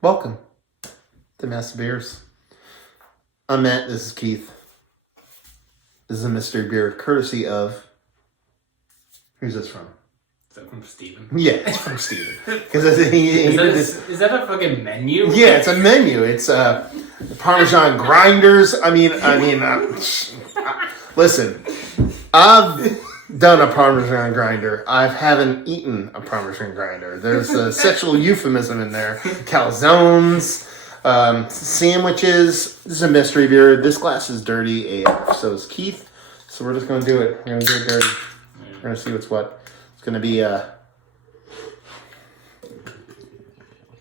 Welcome to Master Beers. I'm Matt. This is Keith. This is a mystery beer courtesy of. Who's this from? Is that from Steven? Yeah, it's from Steven. Because is that a fucking menu? Yeah, it's a menu. It's Parmesan grinders. Listen, I've done a Parmesan grinder. I haven't eaten a Parmesan grinder. There's a sexual euphemism in there. Calzones, sandwiches. This is a mystery beer. This glass is dirty AF. So is Keith. So we're just going to do it. We're going to do it dirty. We're going to see what's what. It's going to be,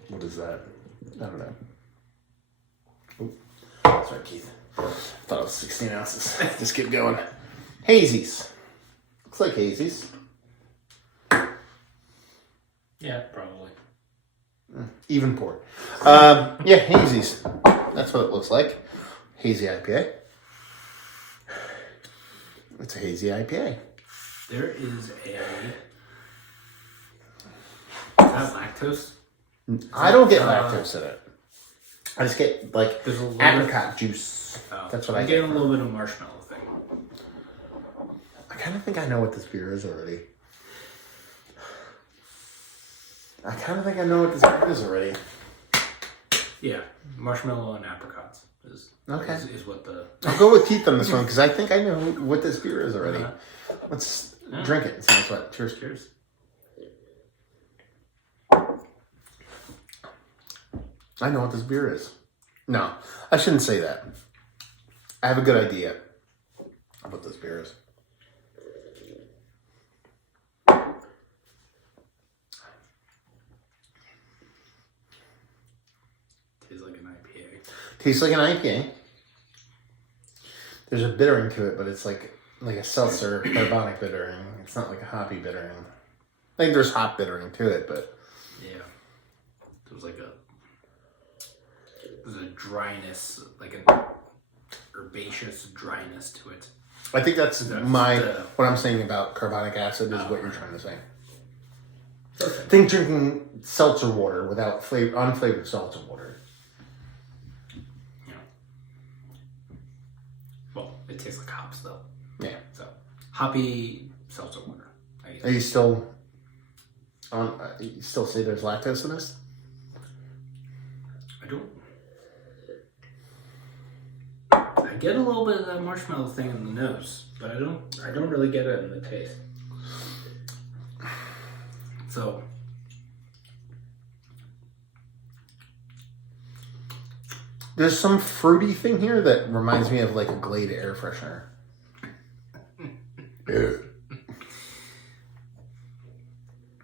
what is that? I don't know. Oop. Sorry, Keith. Thought it was 16 ounces. Just keep going. Hazies. Looks like hazies. Yeah, probably. Even pour. Yeah, hazies. That's what it looks like. Hazy IPA. It's a hazy IPA. There is that lactose? I don't get lactose in it. I just get like There's a apricot juice. Oh, That's what I'm I get. getting a little bit of marshmallow thing. I kind of think I know what this beer is already. Yeah, marshmallow and apricots is what the. I'll go with Keith on this one because I think I know what this beer is already. Let's drink it and see what's what. Cheers. Cheers. I know what this beer is. No, I shouldn't say that. I have a good idea of what this beer is. Tastes like an IPA. Tastes like an IPA. There's a bittering to it, but it's like a seltzer carbonic bittering. It's not like a hoppy bittering. I think there's hop bittering to it, but Yeah. There's a dryness, like an herbaceous dryness to it. I think that's what I'm saying about carbonic acid is what you're trying to say. Perfect. Think drinking seltzer water without unflavored seltzer water. Yeah. Well, it tastes like hops though. Yeah. So hoppy seltzer water. I guess. Are you still on? You still say there's lactose in this? I don't. I get a little bit of that marshmallow thing in the nose, but I don't really get it in the taste. So There's some fruity thing here that reminds me of like a Glade air freshener.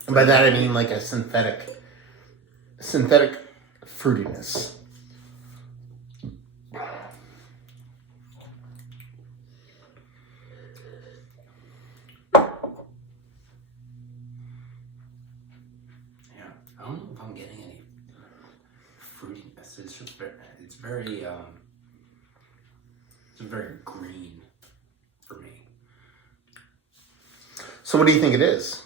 And by that I mean like a synthetic fruitiness. yeah, I don't know if I'm getting any fruitiness. It's just it's very green for me. So what do you think it is?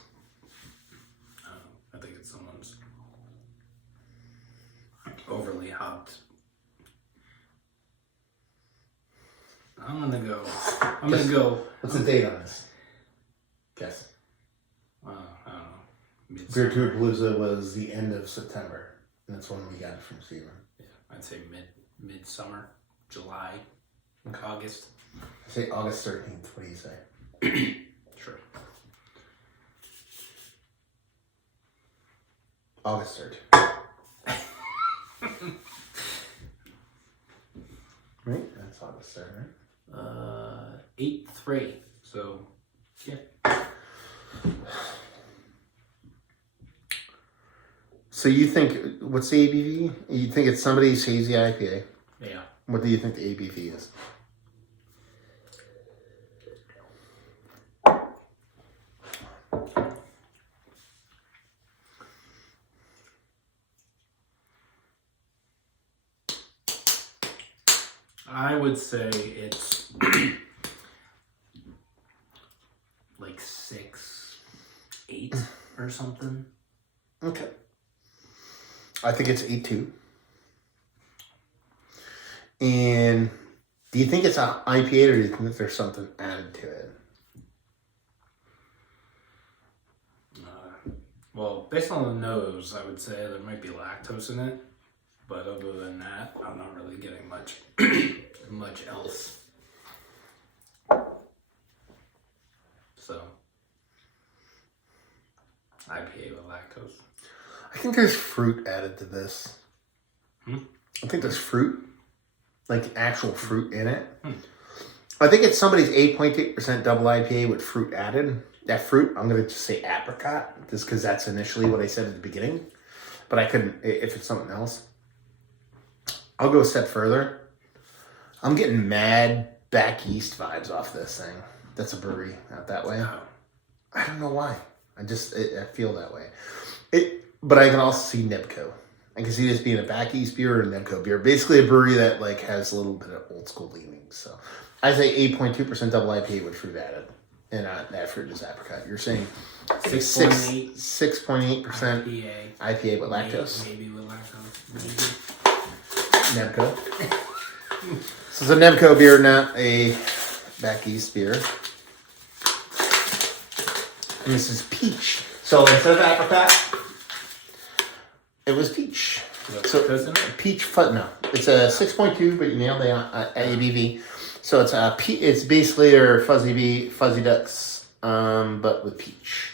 I think it's someone's overly hopped. I'm gonna go. What's the date on this? Guess. I don't know. Beer Tour Palooza was the end of September. And that's when we got it from Steven. Yeah, I'd say midsummer, July, August. I say August 13th. What do you say? Sure. August 3rd. Right? That's August 3rd, right? 8-3. So, yeah. So you think, what's the ABV? You think it's somebody's hazy IPA? Yeah. What do you think the ABV is? I would say it's like 6, 8 or something. Okay. I think it's 8.2. And do you think it's an IPA or do you think that there's something added to it? Well, based on the nose, I would say there might be lactose in it. But other than that, I'm not really getting much much else. So, IPA with lactose. I think there's fruit added to this. I think there's fruit, like actual fruit in it. I think it's somebody's 8.8% double IPA with fruit added. That fruit, I'm going to just say apricot, just because that's initially what I said at the beginning. But I couldn't, if it's something else. I'll go a step further. I'm getting mad back east vibes off this thing. That's a brewery out that way. I don't know why. I feel that way. But I can also see Nebco. I can see this being a back east beer or a Nebco beer. Basically a brewery that like has a little bit of old school leanings. So I say 8.2% double IPA with fruit added. And that fruit is apricot. You're saying 6.8% IPA with lactose. Maybe with lactose. Nebco. So it's a Nebco beer, not a back east beer. And this is peach. So instead of apricot, it was peach. So peach no, it's a 6.2, but you nailed the ABV. So it's basically their fuzzy ducks, but with peach.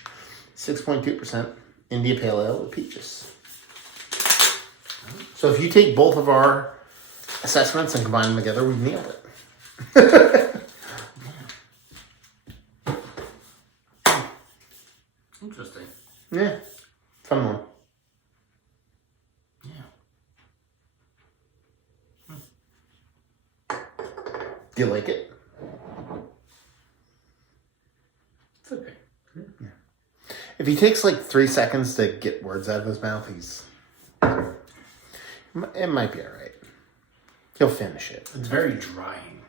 6.2% India Pale Ale with peaches. So if you take both of our assessments and combine them together, we've nailed it. Interesting. Yeah, fun one. Do you like it? It's okay. Yeah. If he takes like 3 seconds to get words out of his mouth, it might be all right. He'll finish it. It's very drying.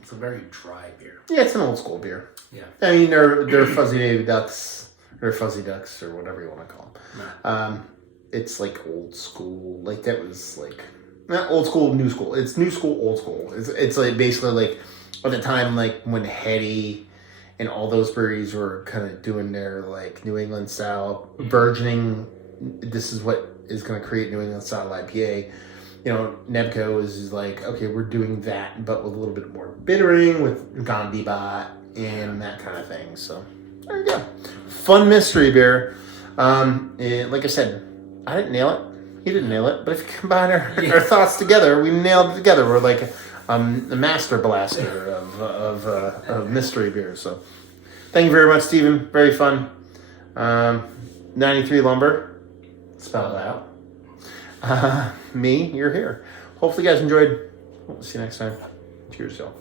It's a very dry beer. Yeah, it's an old school beer. Yeah. I mean, they're fuzzy ducks, or fuzzy ducks, or whatever you want to call them. No. It's like old school. Like that was like not old school, new school. It's new school, old school. It's like basically like at the time like when Hetty and all those breweries were kind of doing their like New England style burgeoning. This is what is going to create New England style IPA. You know, Nebco is like, okay, we're doing that, but with a little bit more bittering with Gandhi Bot and that kind of thing. So there you go. Fun mystery beer. Like I said, I didn't nail it. He didn't nail it. But if you combine our thoughts together, we nailed it together. We're like the master blaster of mystery beer. So thank you very much, Stephen. Very fun. 93 Lumber. Spell it out. Me, you're here. Hopefully you guys enjoyed. We'll see you next time. Cheers, y'all.